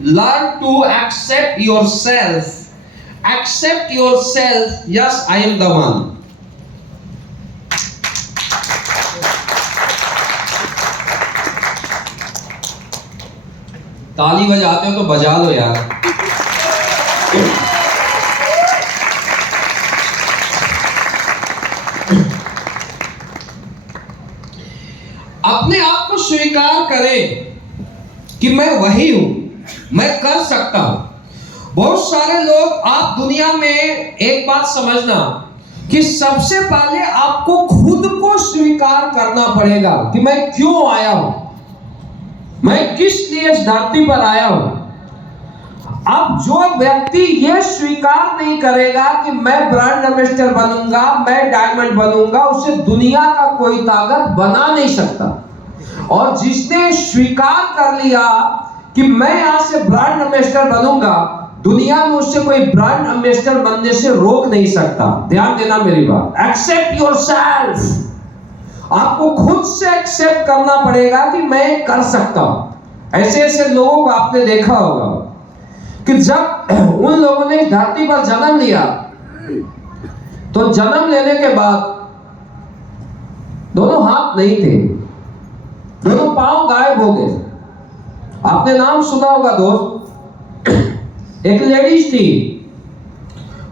Learn to accept yourself. Accept yourself. Yes, I am the one. ताली बजाते हो तो बजा लो यार। अपने आप को स्वीकार करें कि मैं वही हूं, मैं कर सकता हूं। बहुत सारे लोग, आप दुनिया में एक बात समझना कि सबसे पहले आपको खुद को स्वीकार करना पड़ेगा कि मैं क्यों आया हूं, मैं किस लिए इस धरती पर आया हूं। अब जो व्यक्ति ये स्वीकार नहीं करेगा कि मैं ब्रांड एम्बेसडर बनूंगा, मैं डायमंड बनूंगा, उसे दुनिया का कोई ताकत बना नहीं सकता। और जिसने स्वीकार कर लिया कि मैं यहां से ब्रांड एम्बेसडर बनूंगा, दुनिया में उससे कोई ब्रांड एम्बेसडर बनने से रोक नहीं सकता। ध्यान देना मेरी बात। Accept yourself. आपको खुद से एक्सेप्ट करना पड़ेगा कि मैं कर सकता हूं। ऐसे ऐसे लोगों को आपने देखा होगा कि जब उन लोगों ने धरती पर जन्म लिया तो जन्म लेने के बाद दोनों हाथ नहीं थे, दोनों पांव गायब हो गए। आपने नाम सुना होगा दोस्त, एक लेडीज थी,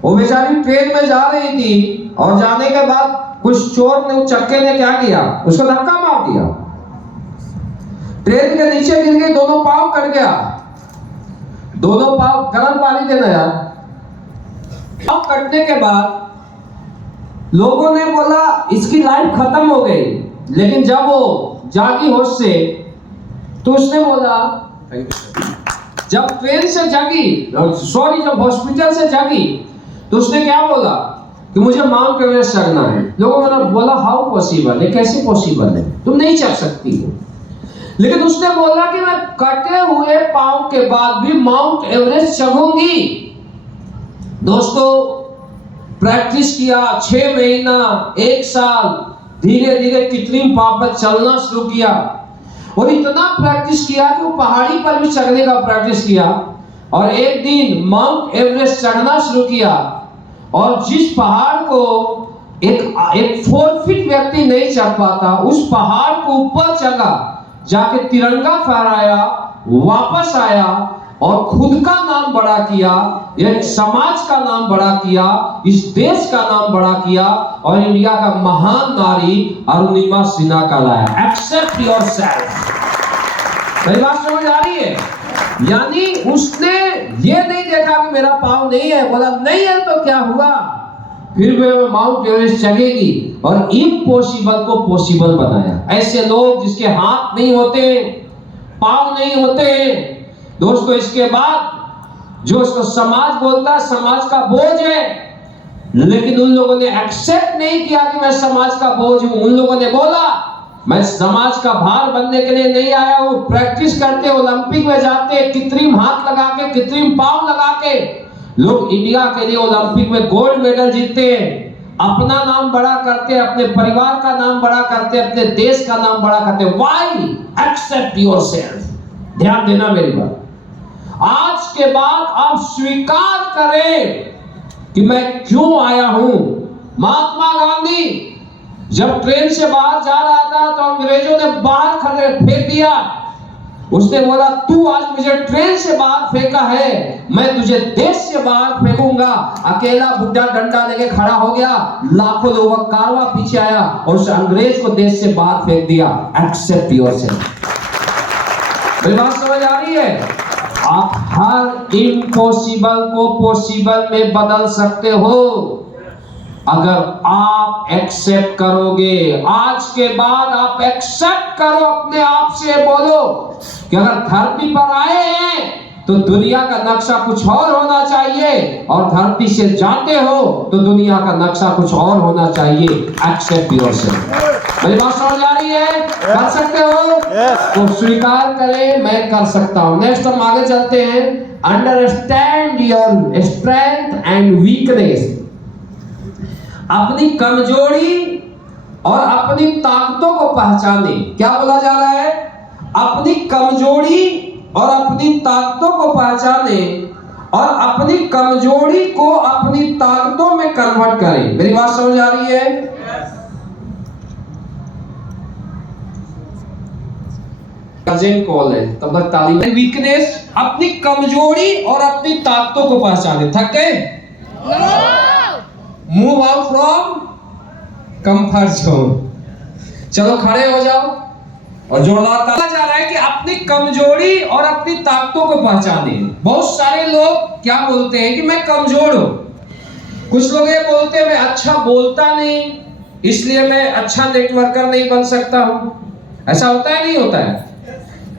वो बेचारी ट्रेन में जा रही थी और जाने के बाद कुछ चोर ने, चक्के ने क्या किया, उसको धक्का मार दिया, ट्रेन के नीचे गिर गई, दोनों पांव कट गया। दोनों पांव, गर्म पानी देना यार। पांव कटने के बाद लोगों ने बोला इसकी लाइफ खत्म हो गई, लेकिन जब वो जागी होश से तो उसने बोला, जब ट्रेन से जागी, सॉरी जब हॉस्पिटल से जागी तो उसने क्या बोला कि मुझे माउंट एवरेस्ट चढ़ना है। लोगों ने बोला हाउ पॉसिबल है, कैसे पॉसिबल है, तुम नहीं चढ़ सकती हो। लेकिन उसने बोला कि मैं कटे हुए पांव के बाद भी माउंट एवरेस्ट चढ़ूंगी। दोस्तों, प्रैक्टिस किया 6 महीना, 1 साल, धीरे धीरे कृत्रिम पांव पर चलना शुरू किया और इतना प्रैक्टिस किया कि वो पहाड़ी पर भी चढ़ने का प्रैक्टिस किया और एक दिन माउंट एवरेस्ट चढ़ना शुरू किया। और जिस पहाड़ को एक 4 फीट व्यक्ति नहीं चढ़ पाता, उस पहाड़ को ऊपर चढ़ा, जाके तिरंगा फहराया, वापस आया और खुद का नाम बड़ा किया, एक समाज का नाम बड़ा किया, इस देश का नाम बड़ा किया और इंडिया का महान नारी अरुणिमा सिन्हा कहलाया। Accept yourself. मेरी बात समझ आ रही है? यानी उसने ये नहीं देखा कि मेरा पाँव नहीं है, बोला नहीं है तो क्या हुआ, फिर वे माउंट एवरेस्ट चढ़ेगी और इम्पॉसिबल को पॉसिबल बनाया। ऐसे लोग जिसके हाथ नहीं होते, पाँव नहीं होते, दोस्तों, इसके बाद जो उसको समाज बोलता है समाज का बोझ है, लेकिन उन लोगों ने एक्सेप्ट नहीं किया कि मैं समाज का बोझ हूं। उन लोगों ने बोला मैं समाज का भार बनने के लिए नहीं आया हूं। प्रैक्टिस करते, ओलंपिक में जाते, कृत्रिम हाथ लगा के, कृत्रिम पाँव लगा के लोग इंडिया के लिए ओलंपिक में गोल्ड मेडल जीतते हैं, अपना नाम बड़ा करते, अपने परिवार का नाम बड़ा करते, अपने देश का नाम बड़ा करते। व्हाई? Accept yourself. ध्यान देना मेरी बात। आज के बाद आप स्वीकार करें कि मैं क्यों आया हूं। महात्मा गांधी जब ट्रेन से बाहर जा रहा था तो अंग्रेजों ने बाहर खड़े फेंक दिया। उसने बोला तू आज मुझे ट्रेन से बाहर फेंका है, मैं तुझे देश से बाहर फेंकूंगा। अकेला बुढ़ा डंडा लेके खड़ा हो गया, लाखों लोगों का कारवां पीछे आया और उस अंग्रेज को देश से बाहर फेंक दिया। Accept yourself. मेरी बात समझ आ रही है? आप हर इम्पॉसिबल को पॉसिबल में बदल सकते हो अगर आप एक्सेप्ट करोगे। आज के बाद आप एक्सेप्ट करो, अपने आप से बोलो कि अगर धरती पर आए हैं तो दुनिया का नक्शा कुछ और होना चाहिए और धरती से जाते हो तो दुनिया का नक्शा कुछ और होना चाहिए। Accept yourself. मेरी बात समझ आ रही है? कर सकते हो तो स्वीकार करें मैं कर सकता हूं। नेक्स्ट हम आगे चलते हैं। Understand your strength and weakness. अपनी कमजोरी और अपनी ताकतों को पहचाने। क्या बोला जा रहा है? अपनी कमजोरी और अपनी अपनी ताकतों को पहचाने और अपनी कमजोरी को अपनी ताकतों में कन्वर्ट करें। मेरी बात समझ आ रही है? अर्जेंट कॉल है, तब तक ताली। वीकनेस, अपनी कमजोरी और अपनी ताकतों को पहचाने। थक गए? Move out from comfort zone. चलो खड़े हो जाओ और जोरदार ताली। जा रहा है कि अपनी कमजोरी और अपनी ताकतों को पहचाने। बहुत सारे लोग क्या बोलते हैं कि मैं कमजोर हूं। कुछ लोग ये बोलते हैं मैं अच्छा बोलता नहीं, इसलिए मैं अच्छा नेटवर्कर नहीं बन सकता हूं। ऐसा होता है नहीं होता है?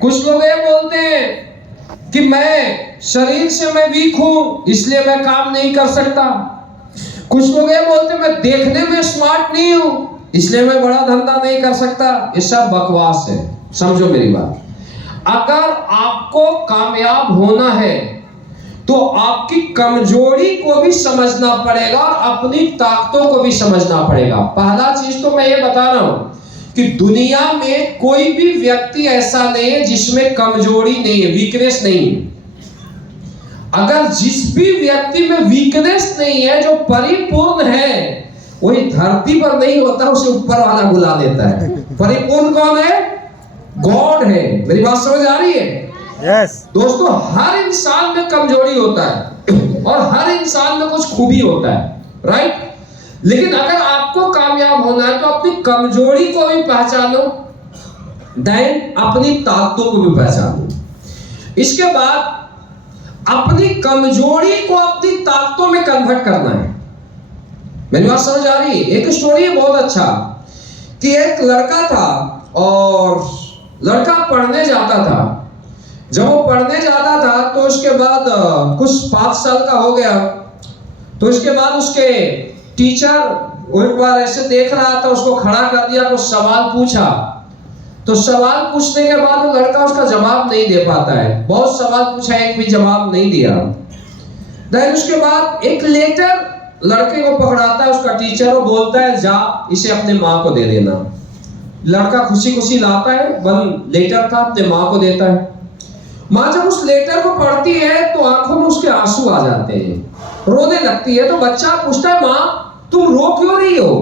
कुछ लोग ये बोलते हैं कि मैं शरीर से मैं वीक हूं, इसलिए मैं काम नहीं कर सकता। कुछ लोग ये बोलते हैं मैं देखने में स्मार्ट नहीं हूं, इसलिए मैं बड़ा धंधा नहीं कर सकता। ये सब बकवास है। समझो मेरी बात। अगर आपको कामयाब होना है तो आपकी कमजोरी को भी समझना पड़ेगा और अपनी ताकतों को भी समझना पड़ेगा। पहला चीज तो मैं ये बता रहा हूं कि दुनिया में कोई भी व्यक्ति ऐसा नहीं है जिसमें कमजोरी नहीं है, वीकनेस नहीं है। अगर जिस भी व्यक्ति में वीकनेस नहीं है, जो परिपूर्ण है, वही धरती पर नहीं होता, उसे ऊपर वाला बुला लेता है। परिपूर्ण कौन है? गॉड है। मेरी बात समझ आ रही है? यस। दोस्तों, हर इंसान में कमजोरी होता है और हर इंसान में कुछ खूबी होता है, राइट? लेकिन अगर आपको कामयाब होना है तो अपनी कमजोरी को भी पहचानो, देन अपनी ताकतों को भी पहचानो। इसके बाद अपनी कमजोरी को अपनी ताकतों में कन्वर्ट करना है। मेरी बात समझ आ रही है? एक स्टोरी है बहुत अच्छा कि एक लड़का था और लड़का पढ़ने जाता था। जब वो पढ़ने जाता था तो उसके बाद कुछ 5 साल का हो गया, तो उसके बाद उसके टीचर एक बार ऐसे देख रहा था, उसको खड़ा कर दिया, कुछ सवाल पूछा। तो सवाल पूछने के बाद वो लड़का उसका जवाब नहीं दे पाता है। बहुत सवाल पूछा, एक भी जवाब नहीं दिया। देन उसके बाद एक लेटर लड़के को पकड़ाता है उसका टीचर, वो बोलता है जा इसे अपने माँ को दे देना। लड़का खुशी खुशी लाता है, वन लेटर था, अपने माँ को देता है। माँ जब उस लेटर को पढ़ती है तो आंखों में उसके आंसू आ जाते हैं, रोने लगती है। तो बच्चा पूछता है माँ तुम रो क्यों रही हो?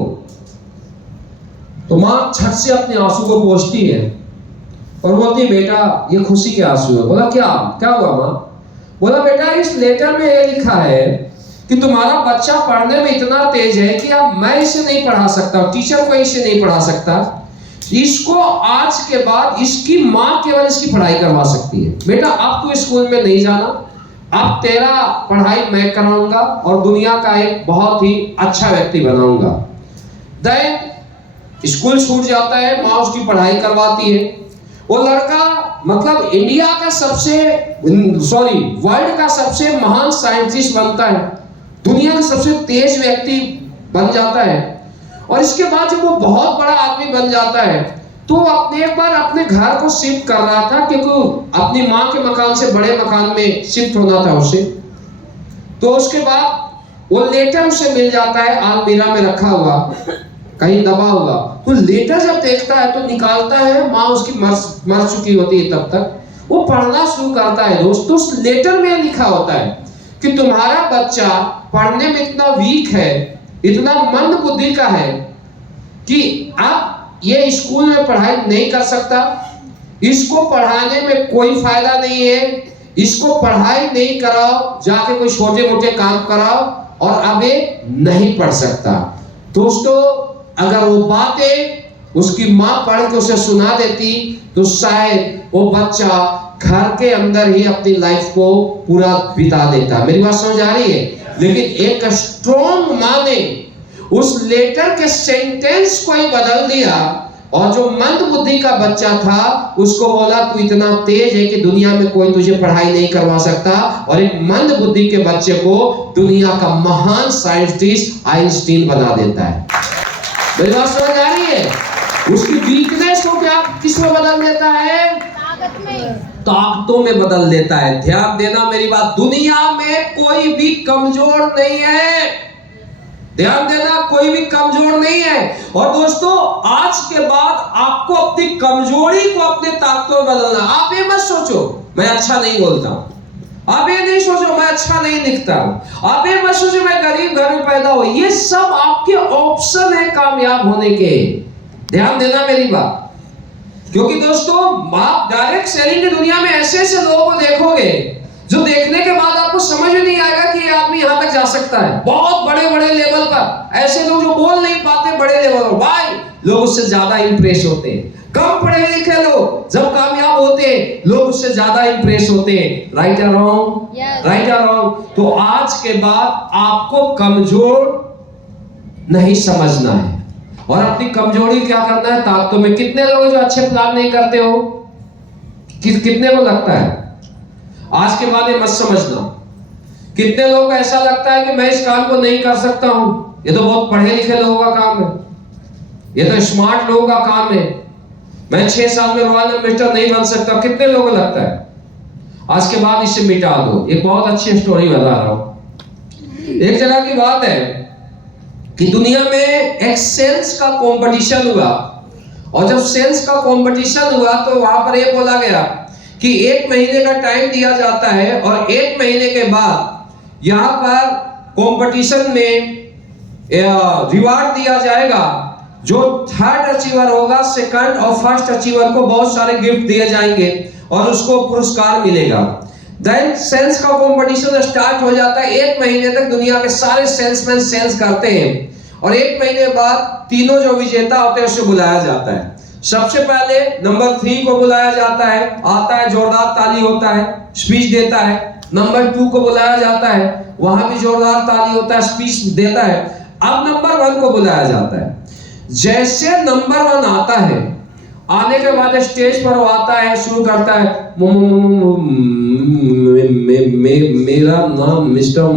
तो माँ छट से अपने आंसू को पोंछती है और बोलती है बेटा ये खुशी के आंसू है। बोला क्या क्या हुआ माँ? बोला बेटा इस लेटर में ये लिखा है कि तुम्हारा बच्चा पढ़ने में इतना तेज है कि अब मैं इसे नहीं पढ़ा सकता, टीचर को इसे नहीं पढ़ा सकता, इसको आज के बाद इसकी माँ केवल इसकी पढ़ाई करवा सकती है। बेटा अब तू स्कूल में नहीं जाना, अब तेरा पढ़ाई मैं कराऊंगा और दुनिया का एक बहुत ही अच्छा व्यक्ति बनाऊंगा। देन स्कूल छूट जाता है, माँ उसकी पढ़ाई करवाती है। वो लड़का मतलब इंडिया का वर्ल्ड का सबसे महान साइंटिस्ट बनता है, दुनिया का सबसे तेज व्यक्ति बन जाता है। और इसके बाद जब वो बहुत बड़ा आदमी बन जाता है तो एक बार अपने घर को शिफ्ट कर रहा था, क्योंकि अपनी माँ के मकान से बड़े मकान में शिफ्ट होना था उसे। तो उसके बाद वो लेटर उसे मिल जाता है अलमीरा में रखा हुआ, कहीं दबा हुआ। तो लेटर जब देखता है तो निकालता है, माँ उसकी मर चुकी होती है तब तक। वो पढ़ना शुरू करता है। दोस्तों उस लेटर में लिखा होता है कि तुम्हारा बच्चा पढ़ने में इतना वीक है, इतना मंद बुद्धि का है कि अब ये स्कूल में पढ़ाई नहीं कर सकता, इसको पढ़ाने में कोई फायदा नहीं है, इसको पढ़ाई नहीं कराओ, जाके कोई छोटे मोटे काम कराओ, और अब ये नहीं पढ़ सकता। दोस्तों अगर वो बातें उसकी माँ पढ़ के उसे सुना देती तो शायद वो बच्चा घर के अंदर ही अपनी लाइफ को पूरा बिता देता। मेरी बात समझ आ रही है? लेकिन एक स्ट्रॉन्ग माँ ने उस लेटर के सेंटेंस को ही बदल दिया, और जो मंद बुद्धि का बच्चा था उसको बोला तू इतना तेज है कि दुनिया में कोई तुझे पढ़ाई नहीं करवा सकता, और एक मंद बुद्धि के बच्चे को दुनिया का महान साइंटिस्ट आइंस्टीन बना देता है। मेरी बात समझ आ रही है? उसकी वीकनेस को क्या किस में बदल देता है? ताकतों में बदल देता है। ध्यान देना मेरी बात, दुनिया में कोई भी कमजोर नहीं है। ध्यान देना, कोई भी कमजोर नहीं है। और दोस्तों आज के बाद आपको अपनी कमजोरी को अपने ताकतों में बदलना। आप ये मत सोचो मैं अच्छा नहीं बोलता हूं। आप ये नहीं सोचो मैं अच्छा नहीं दिखता हूं। आप ये मत सोचो मैं गरीब घर में पैदा हुआ। ये सब आपके ऑप्शन है कामयाब होने के। ध्यान देना मेरी बात, क्योंकि दोस्तों आप डायरेक्ट सेलिंग की दुनिया में ऐसे ऐसे लोगों को देखोगे जो देखने के बाद आपको समझ में नहीं आएगा कि ये आदमी यहां तक जा सकता है। बहुत बड़े बड़े लेवल पर ऐसे लोग जो बोल नहीं पाते बड़े लेवल पर, भाई लोग उससे ज्यादा इंप्रेस होते हैं। कम पढ़े लिखे लोग जब कामयाब होते हैं लोग उससे ज्यादा इंप्रेस होते हैं। राइट या रॉन्ग? राइट या रॉन्ग? तो आज के बाद आपको कमजोर नहीं समझना है और अपनी कमजोरी क्या करना है ताकतों में। कितने लोग जो अच्छे प्लान नहीं करते हो? कितने को लगता है? आज के बाद ये मत समझना। कितने लोगों को ऐसा लगता है कि मैं इस काम को नहीं कर सकता हूं, ये तो बहुत पढ़े लिखे लोगों का काम है, ये तो स्मार्ट लोगों का काम है, मैं 6 साल में रॉयल एम्बेसडर नहीं बन सकता। कितने लोगों को लगता है? आज के बाद इसे मिटा दो। एक बहुत अच्छी स्टोरी बता रहा हूं। एक जगह की बात है कि दुनिया में एक सेल्स का कंपटीशन हुआ, और जब सेल्स का कंपटीशन हुआ तो वहां पर यह बोला गया कि 1 महीने का टाइम दिया जाता है और 1 महीने के बाद यहां पर कंपटीशन में रिवार्ड दिया जाएगा। जो 3rd अचीवर होगा, 2nd और 1st अचीवर को बहुत सारे गिफ्ट दिए जाएंगे और उसको पुरस्कार मिलेगा। देन सेल्स का कंपटीशन स्टार्ट हो जाता है। 1 महीने तक दुनिया के सारे सेल्समैन सेल्स करते हैं और 1 महीने बाद तीनों जो विजेता होते हैं उसे बुलाया जाता है। सबसे पहले नंबर 3 को बुलाया जाता है, आता है, जोरदार ताली होता है, स्पीच देता है। नंबर 2 को बुलाया जाता है, वहां भी जोरदार ताली होता है, स्पीच देता है। अब नंबर 1 को बुलाया जाता है। जैसे नंबर 1 आता है, आने के बाद स्टेज पर वो आता है, शुरू करता है, मेरा नाम मिस्टर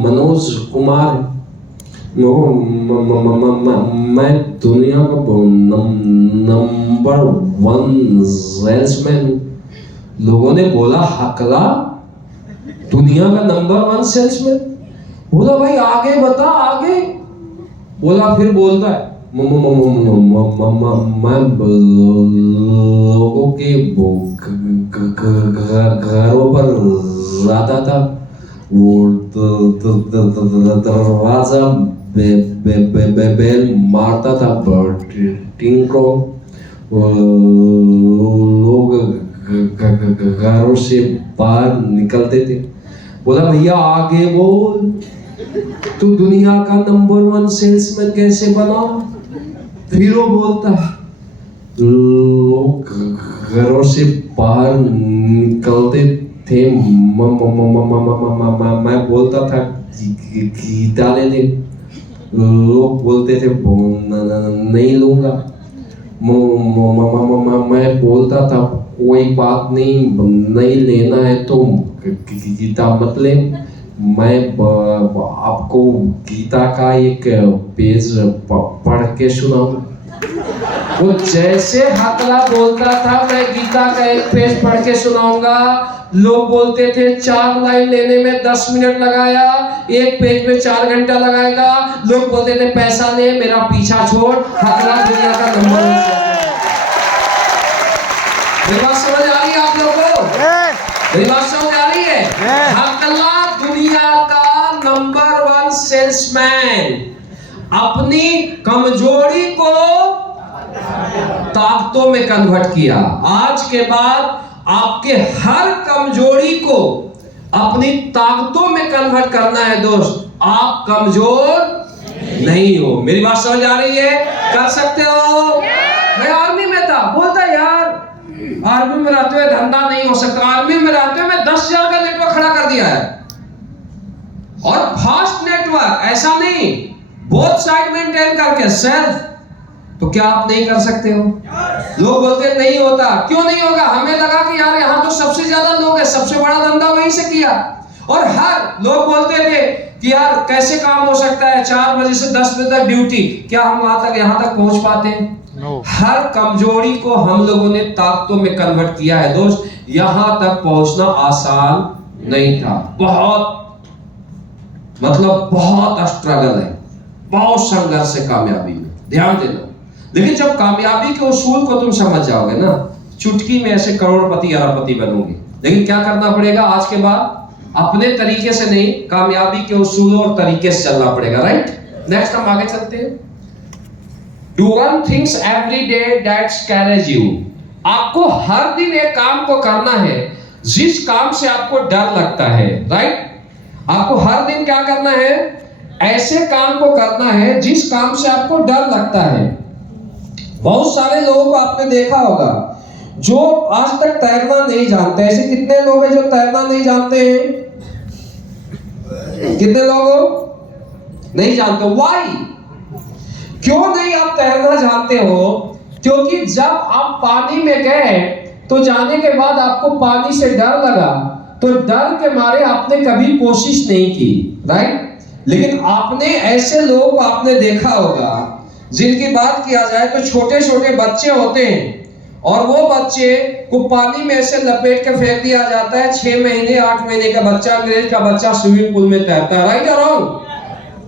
मनोज कुमार है, मैं दुनिया का नंबर 1 सेल्समैन हूं। लोगों ने बोला, हकला, दुनिया का नंबर 1 सेल्समैन? बोला भाई आगे बता, आगे बोला। फिर बोलता है, मैं लोगों के घरों पर जाता था, वो दरवाजा बेल मारता था, टिंको लोग घरों से बाहर निकलते थे। बोला भैया आगे बोल, तू दुनिया का नंबर 1 सेल्समैन कैसे बना? फिर वो बोलता है, लोग घरों से बाहर निकलते थे, मैं बोलता था गीता ले ले, लोग बोलते थे नहीं लूंगा, मैं बोलता था कोई बात नहीं लेना है तो गीता मत ले। मैं आपको गीता का एक पेज पढ़ के सुनाऊं। वो जैसे हकला बोलता था मैं गीता का एक पेज पढ़ के सुनाऊंगा, लोग बोलते थे 4 लाइन लेने में 10 मिनट लगाया, एक पेज में 4 घंटा लगाएगा। लोग बोलते थे पैसा ले, मेरा पीछा छोड़, हकला दुनिया का नंबर 1 है। मेरी बात समझ आ रही है आप लोगों को? मेरी बात समझ आ रही है? हकला दुनिया का नंबर 1 सेल्समैन अपनी कमजोरी को ताकतों में कन्वर्ट किया। आज के बाद आपके हर कमजोरी को अपनी ताकतों में कन्वर्ट करना है दोस्त। आप कमजोर नहीं हो। मेरी बात समझ आ रही है? कर सकते हो। मैं आर्मी में था, बोलता यार आर्मी में रहते हुए धंधा नहीं हो सकता। आर्मी में रहते हुए मैं 10,000 का नेटवर्क खड़ा कर दिया है, और फास्ट नेटवर्क, ऐसा नहीं, बोथ साइड मेंटेन करके सेल्फ। तो क्या आप नहीं कर सकते हो? लोग बोलते नहीं होता। क्यों नहीं होगा? हमें लगा कि यार यहाँ तो सबसे ज्यादा लोग हैं, सबसे बड़ा धंधा वहीं से किया। और हर लोग बोलते थे कि यार कैसे काम हो सकता है, 4 बजे से 10 बजे तक ड्यूटी, क्या हम यहाँ तक पहुंच पाते हैं? हर कमजोरी को हम लोगों ने ताकतों में कन्वर्ट किया है दोस्त। यहां तक पहुंचना आसान नहीं था, बहुत स्ट्रगल है, बहुत संघर्ष है कामयाबी में। ध्यान देना। लेकिन जब कामयाबी के उसूल को तुम समझ जाओगे ना, चुटकी में ऐसे करोड़पति अरबपति बनोगे। लेकिन क्या करना पड़ेगा आज के बाद? अपने तरीके से नहीं, कामयाबी के उसूलों और तरीके से चलना पड़ेगा। राइट, नेक्स्ट हम आगे चलते हैं। Do one things every day that scares you. आपको हर दिन एक काम को करना है जिस काम से आपको डर लगता है। राइट, आपको हर दिन क्या करना है? ऐसे काम को करना है जिस काम से आपको डर लगता है। बहुत सारे लोगों को आपने देखा होगा जो आज तक तैरना नहीं जानते। ऐसे कितने लोग हैं जो तैरना नहीं जानते हैं? कितने लोग नहीं जानते? व्हाई? क्यों नहीं आप तैरना जानते हो? क्योंकि जब आप पानी में गए तो जाने के बाद आपको पानी से डर लगा, तो डर के मारे आपने कभी कोशिश नहीं की। राइट, लेकिन आपने ऐसे लोग आपने देखा होगा जिनकी बात किया जाए तो छोटे छोटे बच्चे होते हैं और वो बच्चे को पानी में ऐसे लपेट के फेंक दिया जाता है। 6 महीने 8 महीने का बच्चा, अंग्रेज का बच्चा स्विमिंग पूल में तैरता है। राइट और रॉन्ग?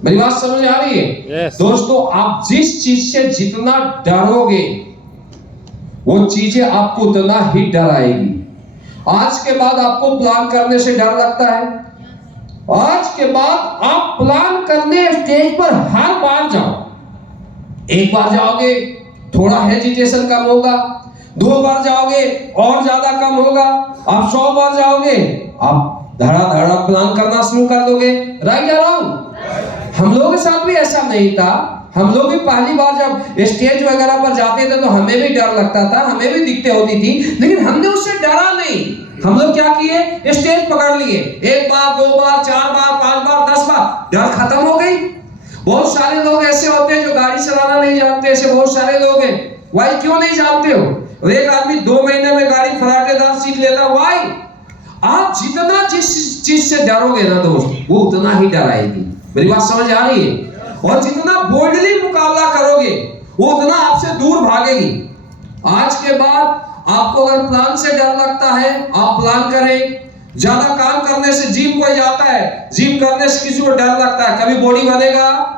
मेरी बात समझ आ रही है? yes. दोस्तों, आप जिस चीज से जितना डरोगे वो चीजें आपको उतना ही डराएगी। आज के बाद आपको प्लान करने से डर लगता है? आज के बाद आप प्लान करने स्टेज पर हर बार जाओ। एक बार जाओगे थोड़ा हेजिटेशन कम होगा, 2 बार जाओगे और ज्यादा कम होगा, आप 100 बार जाओगे आप धड़ा प्लान करना शुरू कर दोगे। राइट या रॉन्ग? हम लोगों के साथ भी ऐसा नहीं था। हम लोग भी पहली बार जब स्टेज वगैरह पर जाते थे तो हमें भी डर लगता था, हमें भी दिक्कतें होती थी, लेकिन हमने उससे डरा नहीं। हम लोग क्या किए? स्टेज पकड़ लिए। 1 बार 2 बार 4 बार 5 बार 10 बार, डर खत्म हो गई। बहुत सारे लोग ऐसे होते हैं जो गाड़ी चलाना नहीं जानते। ऐसे बहुत सारे लोग हैं। वाई? क्यों नहीं जानते हो? और एक आदमी 2 महीने में गाड़ी फराटेदार सीख लेता। वाई? आप जितना जिस चीज से डरोगे ना दोस्त, वो उतना ही डराएगी। मेरी बात समझ आ रही है? और जितना बोल्डली मुकाबला करोगे वो उतना आपसे दूर भागेगी। आज के बाद आपको अगर प्लान से डर लगता है, आप प्लान करें। ज्यादा काम करने से, जिम कोई जाता है, जिम करने से किसी को डर लगता है, कभी बॉडी बनेगा?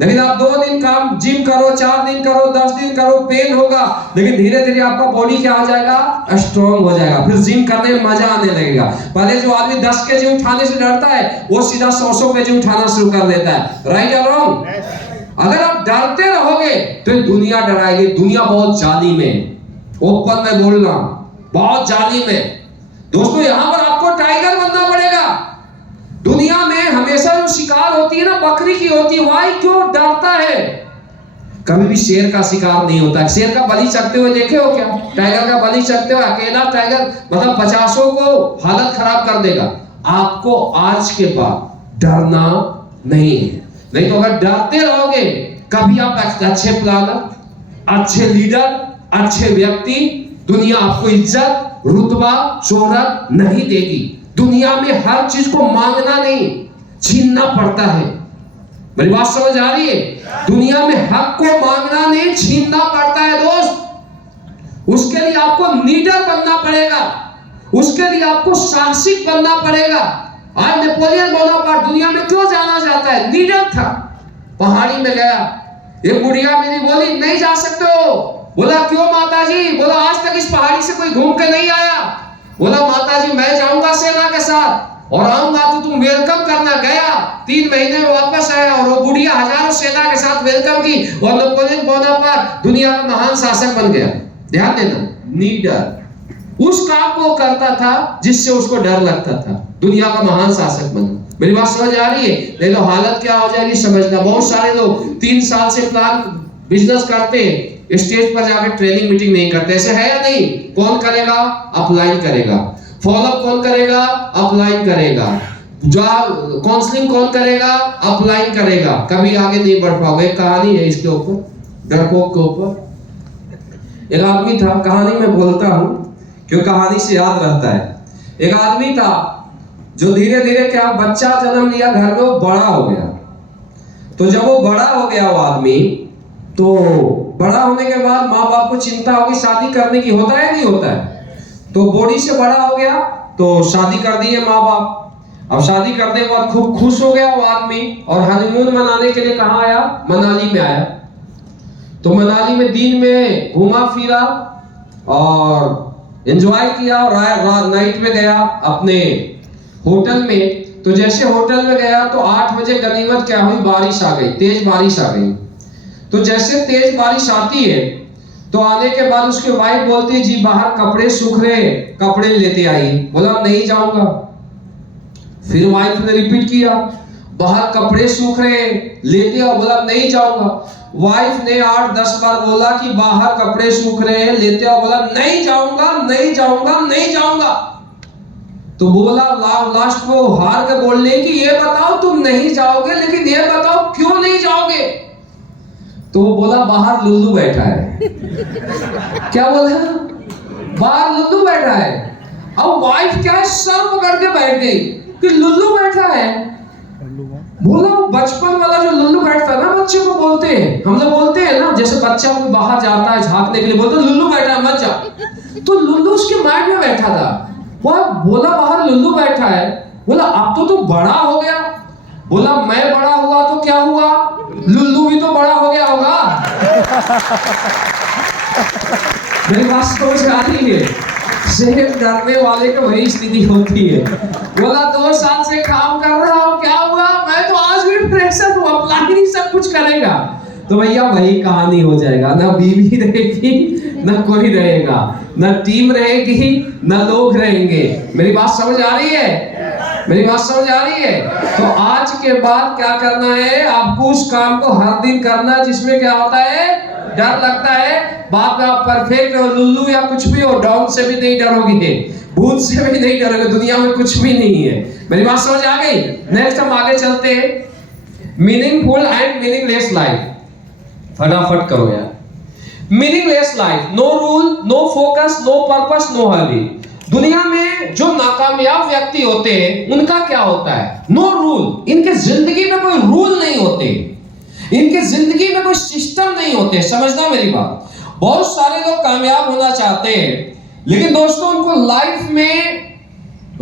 लेकिन आप 2 दिन काम जिम करो, 4 दिन करो, 10 दिन करो, पेन होगा, लेकिन धीरे धीरे आपका बॉडी क्या हो जाएगा? स्ट्रॉन्ग हो जाएगा। फिर जिम करने में मजा आने लगेगा। पहले जो आदमी 10 केजी उठाने से डरता है वो सीधा 100 केजी उठाना शुरू कर देता है। राइट या रॉन्ग? अगर आप डरते रहोगे तो दुनिया डराएगी। दुनिया बहुत जालिम है। ओपन में बोल रहा हूं, बहुत जालिम है। दोस्तों, यहां पर आपको टाइगर बनना पड़ेगा। दुनिया में हमेशा जो शिकार होती है ना, बकरी की होती है। वाई? क्यों डरता है? कभी भी शेर का शिकार नहीं होता। शेर का बलि चखते हुए देखे हो क्या? टाइगर का बलि चखते हुए अकेला टाइगर मतलब 50 को हालत खराब कर देगा। आपको आज के बाद डरना नहीं है। नहीं तो अगर डरते रहोगे, कभी आप अच्छे प्लानर, अच्छे लीडर, अच्छे व्यक्ति, दुनिया आपको इज्जत, रुतबा, शोहरत नहीं देगी। दुनिया में हर चीज को मांगना नहीं, छीनना पड़ता है। मेरी बात समझ आ रही है? दुनिया में हक को मांगना नहीं, छीनना पड़ता है दोस्त। उसके लिए आपको लीडर बनना पड़ेगा, उसके लिए आपको साहसिक बनना पड़ेगा। आज नेपोलियन बोनापार्ट दुनिया में क्यों जाना जाता है? लीडर था। पहाड़ी में गया, एक बुढ़िया मेरी बोली नहीं जा सकते हो। बोला क्यों माता जी? बोला आज तक इस पहाड़ी से कोई घूम के नहीं आया। बोला माता जी मैं जाऊंगा सेना के साथ और आऊंगा तो तुम वेलकम करना। गया, 3 महीने में वापस आया और वो बुढ़िया हजारों सेना के साथ वेलकम की और नेपोलियन बोनापार्ट दुनिया का महान शासक बन गया। ध्यान देना, लीडर उस काम को करता था जिससे उसको डर लगता था, दुनिया का महान शासक बना। मेरी बात समझ आ रही है? नहीं तो हालत क्या हो जाएगी समझना। बहुत सारे लोग 3 साल से प्लान बिजनेस करते हैं, स्टेज पर जाकर ट्रेनिंग मीटिंग नहीं करते। ऐसे है या नहीं? कौन करेगा? अपलाइन करेगा। फॉलोअप कौन करेगा? अपलाइन करेगा। जो काउंसलिंग कौन करेगा? अपलाइन करेगा। कभी आगे नहीं बढ़ पाओगे। कहानी है इसके ऊपर, डरपोक के ऊपर। एक आदमी था, कहानी में बोलता हूं क्यों कहानी से याद रहता है। एक आदमी था जो धीरे धीरे क्या बच्चा जन्म लिया, घर में वो बड़ा हो गया। तो जब वो बड़ा हो गया वो आदमी, तो बड़ा होने के बाद माँ बाप को चिंता होगी शादी करने की। होता है नहीं होता है? तो बॉडी से बड़ा हो गया तो शादी कर दी है माँ बाप। अब शादी करने के बाद खूब खुश हो गया वो आदमी और हनीमून मनाने के लिए कहाँ आया? मनाली में आया। तो मनाली में दिन में घूमा फिरा और एंजॉय किया और नाइट में गया अपने होटल में। तो जैसे होटल में गया तो 8 बजे गनीमत क्या हुई, बारिश आ गई, तेज बारिश आ गई। तो जैसे तेज बारिश आती है तो आने के बाद उसकी वाइफ बोलती है जी बाहर कपड़े सूख रहे हैं, कपड़े लेते आई। बोला नहीं जाऊंगा। फिर वाइफ ने रिपीट किया, बाहर कपड़े सूख रहे हैं, लेते आओ। बोला नहीं जाऊंगा। वाइफ ने 8-10 बार बोला कि बाहर कपड़े सूख रहे हैं, लेते आओ। बोला नहीं जाऊंगा, नहीं जाऊंगा, नहीं जाऊंगा। तो बोला लास्ट वो हार के बोलने कि ये बताओ तुम नहीं जाओगे, लेकिन ये बताओ क्यों नहीं जाओगे। तो वो बोला बाहर लुल्लू बैठा है। क्या बोला, बाहर लुल्लू बैठा है। अब वाइफ क्या है, सर पकड़ के बैठ गई कि लुल्लू बैठा है। बोला बचपन वाला जो लुल्लू बैठता है ना, बच्चे को बोलते हैं, हम लोग बोलते हैं ना, जैसे बच्चा कोई बाहर जाता है झांकने के लिए, बोलते लुल्लू बैठा है मत जा। तो लुल्लू उसके माइंड में बैठा था। वो बोला बाहर लुल्लू बैठा है। बोला अब तो तू बड़ा हो गया। बोला मैं बड़ा हुआ तो क्या हुआ, लुल्लू भी तो बड़ा हो गया होगा। मेरी बात समझ आ रही है। सेहत करने वाले को वही स्थिति होती है। बोला 2 साल से काम कर रहा हूं, क्या हुआ, मैं तो आज भी प्रेशर हूं, अप्लाई नहीं सब कुछ करेगा। तो भैया वही कहानी हो जाएगा, ना बीवी रहेगी, ना कोई रहेगा, ना टीम रहेगी, ना लोग रहेंगे। मेरी बात समझ आ रही है, मेरी बात समझ आ रही है। तो आज के बाद क्या करना है, आपको उस काम को हर दिन करना है जिसमें क्या होता है, डर लगता है। बाद में आप परफेक्ट हो, लुल्लू या कुछ भी हो, डॉग से भी नहीं डरोगे, भूत से भी नहीं डरोगे, दुनिया में कुछ भी नहीं है। मेरी बात समझ आ गई। नेक्स्ट हम आगे चलते हैं, मीनिंगफुल एंड मीनिंगलेस लाइफ। फटाफट करो यार। Meaningless life, no rule, no focus, no purpose, no hurry. दुनिया में जो नाकामयाब व्यक्ति होते हैं उनका क्या होता है, नो रूल। इनके जिंदगी में कोई रूल नहीं होते, इनके जिंदगी में कोई सिस्टम नहीं होते। समझना मेरी बात। बहुत सारे लोग कामयाब होना चाहते हैं, लेकिन दोस्तों उनको लाइफ में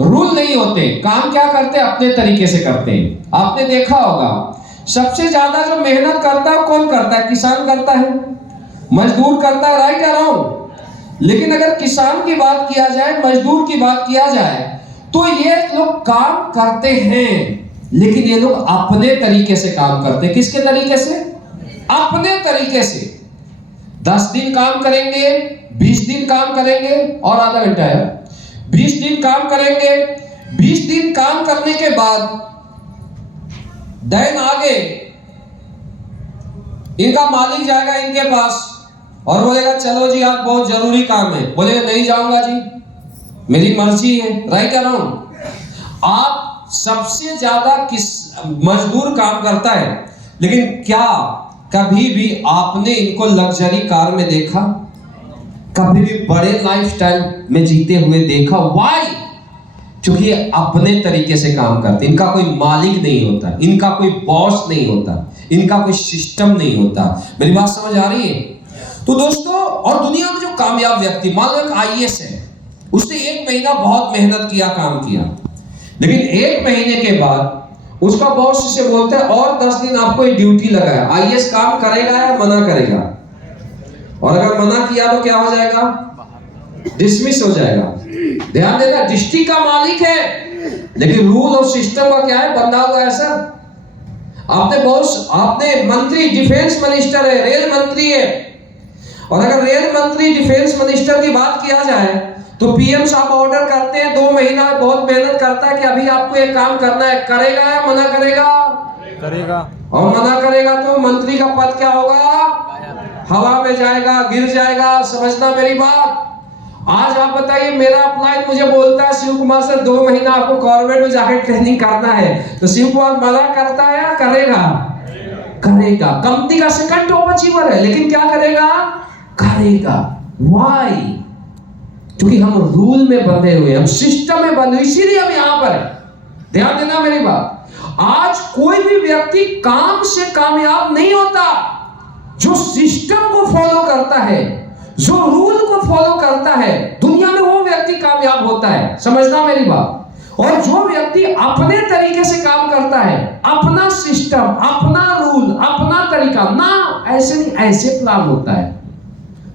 रूल नहीं होते। काम क्या करते हैं, अपने तरीके से करते हैं। आपने देखा होगा सबसे ज्यादा जो मेहनत करता है कौन करता है, किसान करता है, मजदूर करता है, राइट या रॉन्ग। लेकिन अगर किसान की बात किया जाए, मजदूर की बात किया जाए, तो ये लोग काम करते हैं, लेकिन ये लोग अपने तरीके से काम करते हैं। किसके तरीके से, अपने तरीके से। 10 दिन काम करेंगे, 20 दिन काम करेंगे, और आधा घंटा है, 20 दिन काम करेंगे। 20 दिन काम करने के बाद दिन आगे इनका मालिक जाएगा इनके पास और बोलेगा चलो जी आज बहुत जरूरी काम है। बोलेगा नहीं जाऊंगा जी, मेरी मर्जी है, राइट या रॉन्ग। आप सबसे ज्यादा किस मजदूर काम करता है, लेकिन क्या कभी भी आपने इनको लग्जरी कार में देखा, कभी भी बड़े लाइफस्टाइल में जीते हुए देखा? व्हाई? क्योंकि ये अपने तरीके से काम करते। इनका कोई मालिक नहीं होता, इनका कोई बॉस नहीं होता, इनका कोई सिस्टम नहीं होता। मेरी बात समझ आ रही है? तो दोस्तों, और दुनिया में जो कामयाब व्यक्ति, मान लो एक आईएएस है, उसने 1 महीना बहुत मेहनत किया, काम किया, लेकिन 1 महीने के बाद उसका बॉस उसे बोलता है और 10 दिन आपको ये ड्यूटी लगा है। आईएएस काम करेगा या मना करेगा? और अगर मना किया तो क्या हो जाएगा, डिसमिस हो जाएगा। ध्यान देना, डिस्ट्रिक्ट का मालिक है, लेकिन रूल और सिस्टम का क्या है, बंधा हुआ है सर। आपने बॉस, आपने मंत्री, डिफेंस मिनिस्टर है, रेल मंत्री है, और अगर रेल मंत्री, डिफेंस मिनिस्टर की बात किया जाए तो पीएम साहब ऑर्डर करते हैं, 2 महीना बहुत मेहनत करता है कि अभी आपको एक काम करना है, करेगा या मना करेगा? करेगा। और मना करेगा तो मंत्री का पद क्या होगा, हवा में जाएगा, गिर जाएगा। समझना मेरी बात। आज आप बताइए, मेरा अपलाइन मुझे बोलता है शिव कुमार सर 2 महीना आपको गवर्नमेंट में जाकर ट्रेनिंग करना है, तो शिव कुमार मना करता है या करेगा? करेगा। कंपनी का सेकंड टॉप अचीवर है, लेकिन क्या करेगा, करेगा। व्हाई? क्योंकि हम रूल में बंधे हुए, हम सिस्टम में बंधे, इसीलिए हम यहां पर है। ध्यान देना मेरी बात। आज कोई भी व्यक्ति काम से कामयाब नहीं होता, जो सिस्टम को फॉलो करता है, जो रूल को फॉलो करता है, दुनिया में वो व्यक्ति कामयाब होता है। समझना मेरी बात। और जो व्यक्ति अपने तरीके से काम करता है, अपना सिस्टम, अपना रूल, अपना तरीका, ना ऐसे नहीं, ऐसे प्लान होता है,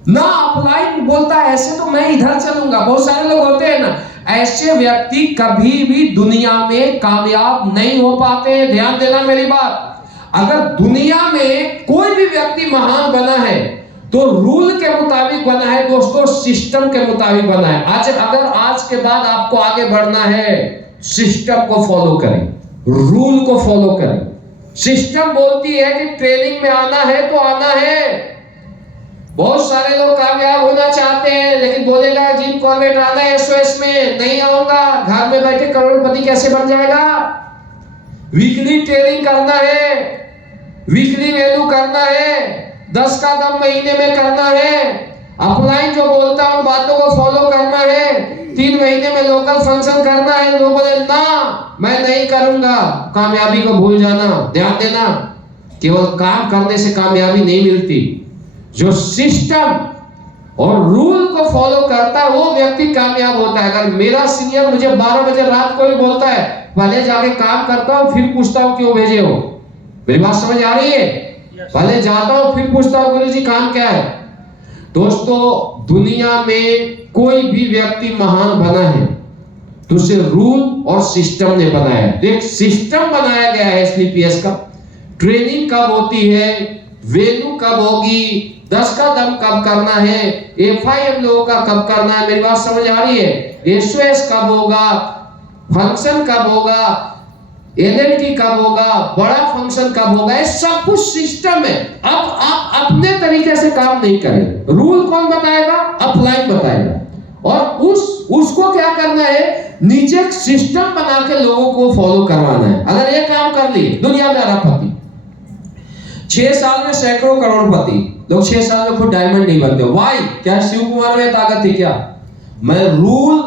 ना अपलाइन बोलता है ऐसे तो मैं इधर चलूंगा। बहुत सारे लोग होते हैं ना, ऐसे व्यक्ति कभी भी दुनिया में कामयाब नहीं हो पाते। ध्यान देना मेरी बात। अगर दुनिया में कोई भी व्यक्ति महान बना है तो रूल के मुताबिक बना है दोस्तों, सिस्टम के मुताबिक बना है। अगर आज के बाद आपको आगे बढ़ना है, सिस्टम को फॉलो करें, रूल को फॉलो करें। सिस्टम बोलती है कि ट्रेनिंग में आना है तो आना है। बहुत सारे लोग कामयाब होना चाहते हैं लेकिन बोलेगा जिम कॉर्बेट आना है एसओएस में, नहीं आऊंगा। घर में बैठे करोड़पति कैसे बन जाएगा? वीकली ट्रेनिंग करना है, वीकली वैल्यू करना है, 10 का दम महीने में करना है, अपलाइन जो बोलता है उन बातों को फॉलो करना है, 3 महीने में लोकल फंक्शन करना है। लोग बोले ना मैं नहीं करूंगा, कामयाबी को भूल जाना। ध्यान देना, केवल काम करने से कामयाबी नहीं मिलती। जो सिस्टम और रूल को फॉलो करता है वो व्यक्ति कामयाब होता है। अगर मेरा सीनियर मुझे 12 बजे रात को भी बोलता है, पहले जाके काम करता हूं फिर पूछता हूं क्यों भेजे हो। मेरी बात समझ आ रही है? पहले जाता हूं फिर पूछता हूं गुरुजी काम क्या है। दोस्तों, दुनिया में कोई भी व्यक्ति महान बना है तो उसे रूल और सिस्टम ने बनाया। एक सिस्टम बनाया गया है एसपीएस का। ट्रेनिंग कब होती है, वैल्यू कब होगी, 10 का दम कब करना है, एफआईएम लोगों का कब करना है। मेरी बात समझ आ रही है? एसओएस कब होगा, फंक्शन कब होगा, एलएलटी कब होगा, बड़ा फंक्शन कब होगा, ये सब कुछ सिस्टम है। अब आप अपने तरीके से काम नहीं करें। रूल कौन बताएगा? अपलाइन बताएगा। और उसको क्या करना है, नीचे एक सिस्टम बना के लोगों को फॉलो करवाना है। अगर ये काम कर लिए दुनिया में अरबपति। 6 साल में सैकड़ों करोड़पति लोग 6 साल में खुद डायमंड नहीं बनते। वाई? क्या शिव कुमार में ताकत थी क्या? मैं रूल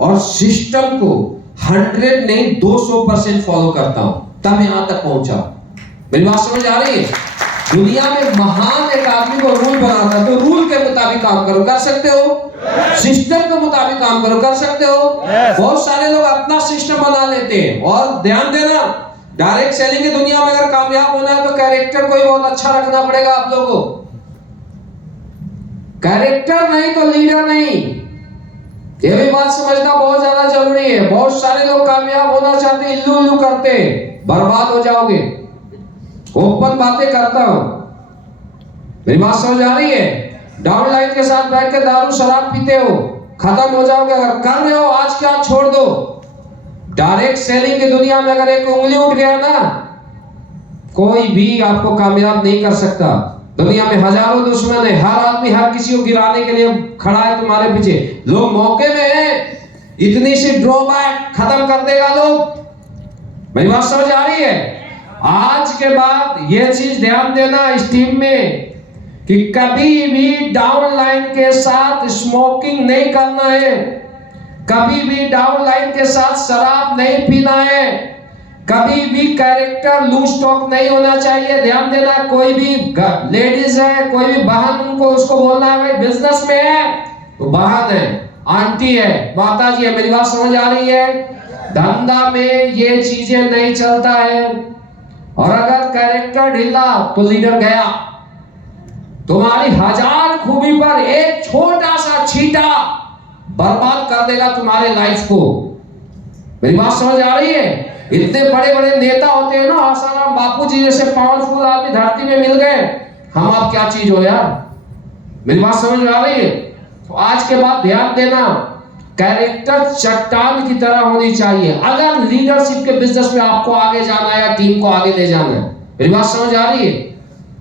और सिस्टम को 100 नहीं 200% फॉलो करता हूं, तब यहां तक पहुंचा। मेरी बात समझ आ रही है? दुनिया में महान एक आदमी को रूल बनाता है तो रूल के मुताबिक काम करो, कर सकते हो। सिस्टम के मुताबिक काम करो, कर सकते हो। बहुत सारे लोग अपना सिस्टम बना लेते हैं। और ध्यान देना, डायरेक्ट सेलिंग की दुनिया में अगर कामयाब होना है तो कैरेक्टर को ही बहुत अच्छा रखना पड़ेगा आप लोगों को। कैरेक्टर नहीं तो लीडर नहीं, ये भी बात समझना बहुत ज्यादा जरूरी है। बहुत सारे लोग कामयाब होना चाहते हैं, इल्लू इल्लू करते हैं, बर्बाद हो जाओगे। ओपन बातें करता हूं, मेरी बात समझ आ रही है? डाउनलाइन के साथ बैठ के दारू शराब पीते हो, खत्म हो जाओगे। अगर कर रहे हो आज के आज छोड़ दो। डायरेक्ट सेलिंग की दुनिया में अगर एक उंगली उठ गया ना, कोई भी आपको कामयाब नहीं कर सकता। दुनिया में हजारों दुश्मन है, हर आदमी हर किसी को गिराने के लिए खड़ा है तुम्हारे पीछे। लोग मौके में है, इतनी सी ड्रॉबैक खत्म कर देगा लोग। मेरी बात समझ आ रही है? आज के बाद ये चीज ध्यान देना इस टीम में कि कभी भी डाउनलाइन के साथ स्मोकिंग नहीं करना है, कभी भी डाउनलाइन के साथ शराब नहीं पीना है, कभी भी कैरेक्टर लूज टॉक नहीं होना चाहिए। ध्यान देना, कोई भी लेडीज है, कोई भी बहन, उनको उसको बोलना है भाई बिजनेस में है तो बहन है, आंटी है, माता जी है। मेरी बात समझ आ रही है? धंधा में ये चीजें नहीं चलता है। और अगर कैरेक्टर ढीला तो लीडर गया। तुम्हारी 1000 खूबी पर एक छोटा सा छींटा बर्बाद कर देगा तुम्हारे लाइफ को। मेरी बात समझ आ रही है? इतने बड़े बड़े नेता होते हैं ना, आसाराम बापू जी जैसे पावरफुल आदमी धरती में मिल गए, हम आप क्या चीज हो यार। मेरी बात समझ आ रही है? तो आज के बाद ध्यान देना, कैरेक्टर चट्टान की तरह होनी चाहिए अगर लीडरशिप के बिजनेस में आपको आगे जाना है या टीम को आगे ले जाना है। मेरी बात समझ आ रही है?